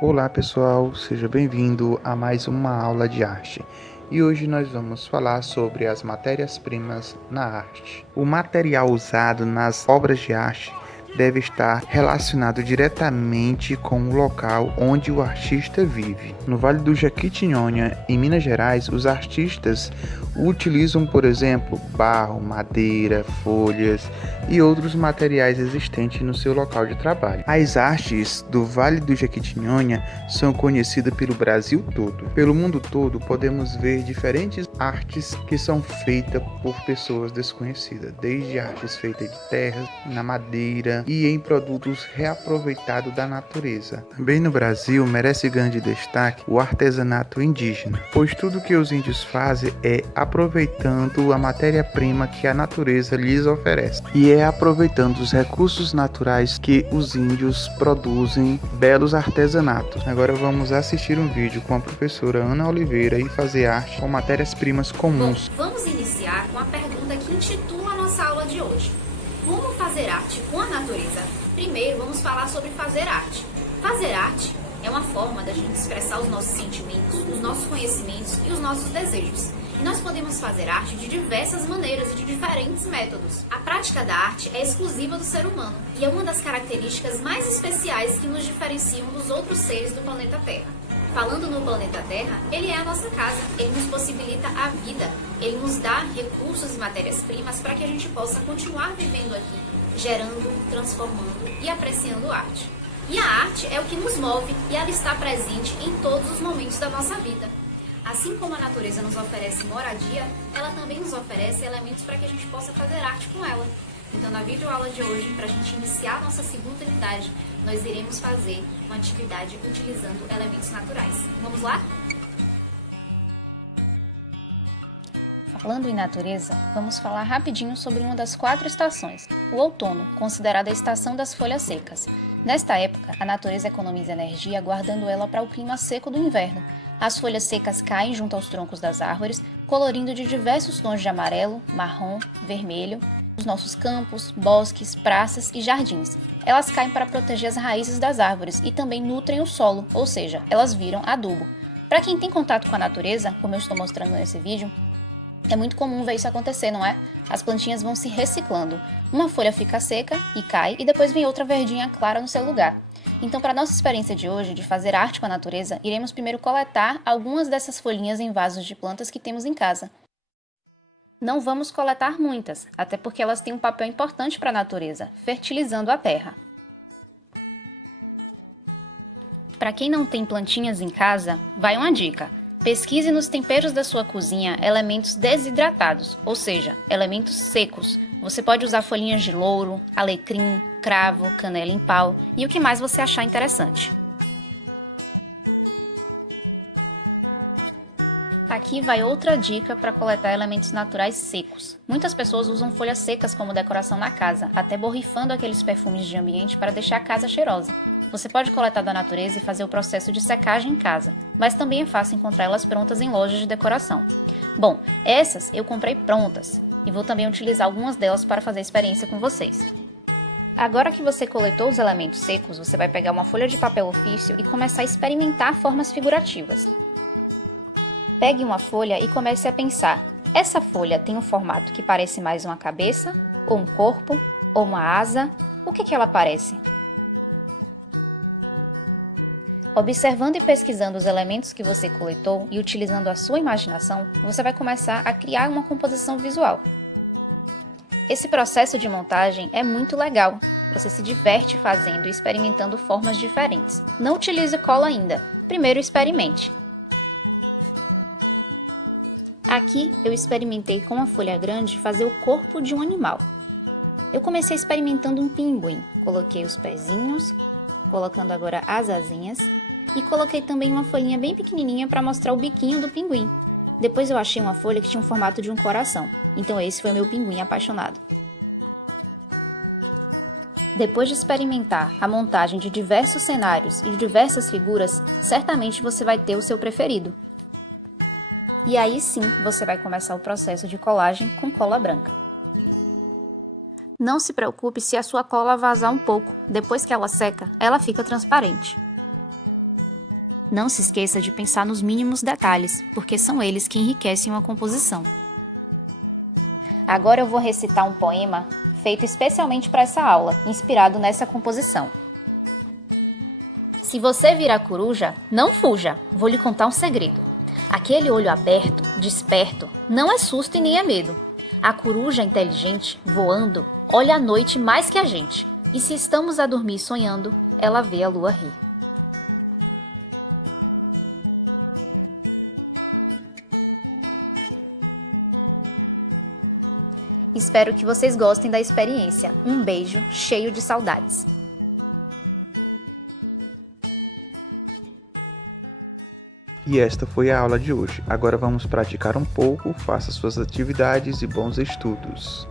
Olá pessoal, seja bem-vindo a mais uma aula de arte. E hoje nós vamos falar sobre as matérias-primas na arte. O material usado nas obras de arte deve estar relacionado diretamente com o local onde o artista vive. No Vale do Jequitinhonha, em Minas Gerais, os artistas utilizam, por exemplo, barro, madeira, folhas e outros materiais existentes no seu local de trabalho. As artes do Vale do Jequitinhonha são conhecidas pelo Brasil todo. Pelo mundo todo, podemos ver diferentes artes que são feitas por pessoas desconhecidas, desde artes feitas de terra, na madeira e em produtos reaproveitados da natureza. Também no Brasil, merece grande destaque o artesanato indígena, pois tudo que os índios fazem é aproveitando a matéria-prima que a natureza lhes oferece. E é aproveitando os recursos naturais que os índios produzem belos artesanatos. Agora vamos assistir um vídeo com a professora Ana Oliveira e fazer arte com matérias-primas comuns. Bom, vamos iniciar com a pergunta que intitula a nossa aula de hoje. Como fazer arte com a natureza? Primeiro, vamos falar sobre fazer arte. Fazer arte é uma forma da gente expressar os nossos sentimentos, os nossos conhecimentos e os nossos desejos. E nós podemos fazer arte de diversas maneiras e de diferentes métodos. A prática da arte é exclusiva do ser humano e é uma das características mais especiais que nos diferenciam dos outros seres do planeta Terra. Falando no planeta Terra, ele é a nossa casa, ele nos possibilita a vida, ele nos dá recursos e matérias-primas para que a gente possa continuar vivendo aqui, gerando, transformando e apreciando arte. E a arte é o que nos move e ela está presente em todos os momentos da nossa vida. Assim como a natureza nos oferece moradia, ela também nos oferece elementos para que a gente possa fazer arte com ela. Então, na videoaula de hoje, para a gente iniciar a nossa segunda unidade, nós iremos fazer uma atividade utilizando elementos naturais. Vamos lá? Falando em natureza, vamos falar rapidinho sobre uma das 4 estações, o outono, considerada a estação das folhas secas. Nesta época, a natureza economiza energia guardando ela para o clima seco do inverno. As folhas secas caem junto aos troncos das árvores, colorindo de diversos tons de amarelo, marrom, vermelho, os nossos campos, bosques, praças e jardins. Elas caem para proteger as raízes das árvores e também nutrem o solo, ou seja, elas viram adubo. Para quem tem contato com a natureza, como eu estou mostrando nesse vídeo, é muito comum ver isso acontecer, não é? As plantinhas vão se reciclando. Uma folha fica seca e cai, e depois vem outra verdinha clara no seu lugar. Então, para a nossa experiência de hoje, de fazer arte com a natureza, iremos primeiro coletar algumas dessas folhinhas em vasos de plantas que temos em casa. Não vamos coletar muitas, até porque elas têm um papel importante para a natureza, fertilizando a terra. Para quem não tem plantinhas em casa, vai uma dica. Pesquise nos temperos da sua cozinha elementos desidratados, ou seja, elementos secos. Você pode usar folhinhas de louro, alecrim, cravo, canela em pau e o que mais você achar interessante. Aqui vai outra dica para coletar elementos naturais secos. Muitas pessoas usam folhas secas como decoração na casa, até borrifando aqueles perfumes de ambiente para deixar a casa cheirosa. Você pode coletar da natureza e fazer o processo de secagem em casa, mas também é fácil encontrar elas prontas em lojas de decoração. Bom, essas eu comprei prontas e vou também utilizar algumas delas para fazer a experiência com vocês. Agora que você coletou os elementos secos, você vai pegar uma folha de papel ofício e começar a experimentar formas figurativas. Pegue uma folha e comece a pensar, essa folha tem um formato que parece mais uma cabeça, ou um corpo, ou uma asa, o que ela parece? Observando e pesquisando os elementos que você coletou e utilizando a sua imaginação, você vai começar a criar uma composição visual. Esse processo de montagem é muito legal, você se diverte fazendo e experimentando formas diferentes. Não utilize cola ainda, primeiro experimente. Aqui eu experimentei com uma folha grande fazer o corpo de um animal. Eu comecei experimentando um pinguim, coloquei os pezinhos, colocando agora as asinhas, e coloquei também uma folhinha bem pequenininha para mostrar o biquinho do pinguim. Depois eu achei uma folha que tinha o formato de um coração, então esse foi meu pinguim apaixonado. Depois de experimentar a montagem de diversos cenários e de diversas figuras, certamente você vai ter o seu preferido. E aí sim, você vai começar o processo de colagem com cola branca. Não se preocupe se a sua cola vazar um pouco, depois que ela seca, ela fica transparente. Não se esqueça de pensar nos mínimos detalhes, porque são eles que enriquecem uma composição. Agora eu vou recitar um poema feito especialmente para essa aula, inspirado nessa composição. Se você vir a coruja, não fuja, vou lhe contar um segredo. Aquele olho aberto, desperto, não é susto e nem é medo. A coruja inteligente, voando, olha à noite mais que a gente. E se estamos a dormir sonhando, ela vê a lua rir. Espero que vocês gostem da experiência. Um beijo cheio de saudades. E esta foi a aula de hoje. Agora vamos praticar um pouco, faça suas atividades e bons estudos.